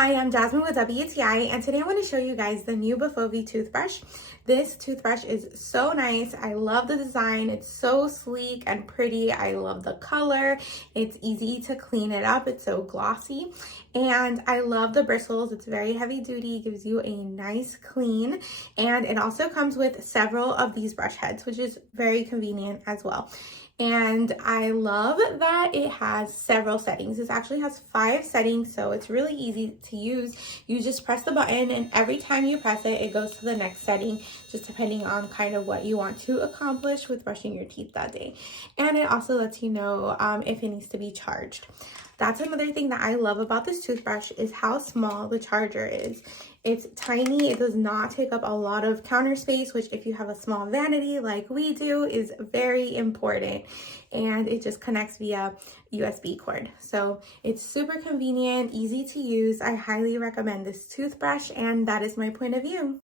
Hi, I'm Jasmine with WTI, and today I want to show you guys the new Bafovi toothbrush. This toothbrush is so nice. I love the design. It's so sleek and pretty. I love the color. It's easy to clean it up. It's so glossy. And I love the bristles. It's very heavy duty, gives you a nice clean. And it also comes with several of these brush heads, which is very convenient as well. And I love that it has several settings. This actually has 5 settings, so it's really easy to use. You just press the button, and every time you press it, it goes to the next setting, just depending on kind of what you want to accomplish with brushing your teeth that day. And it also lets you know if it needs to be charged. That's another thing that I love about this toothbrush is how small the charger is. It's tiny. It does not take up a lot of counter space, which if you have a small vanity like we do is very important. And it just connects via USB cord. So it's super convenient, easy to use. I highly recommend this toothbrush, and that is my point of view.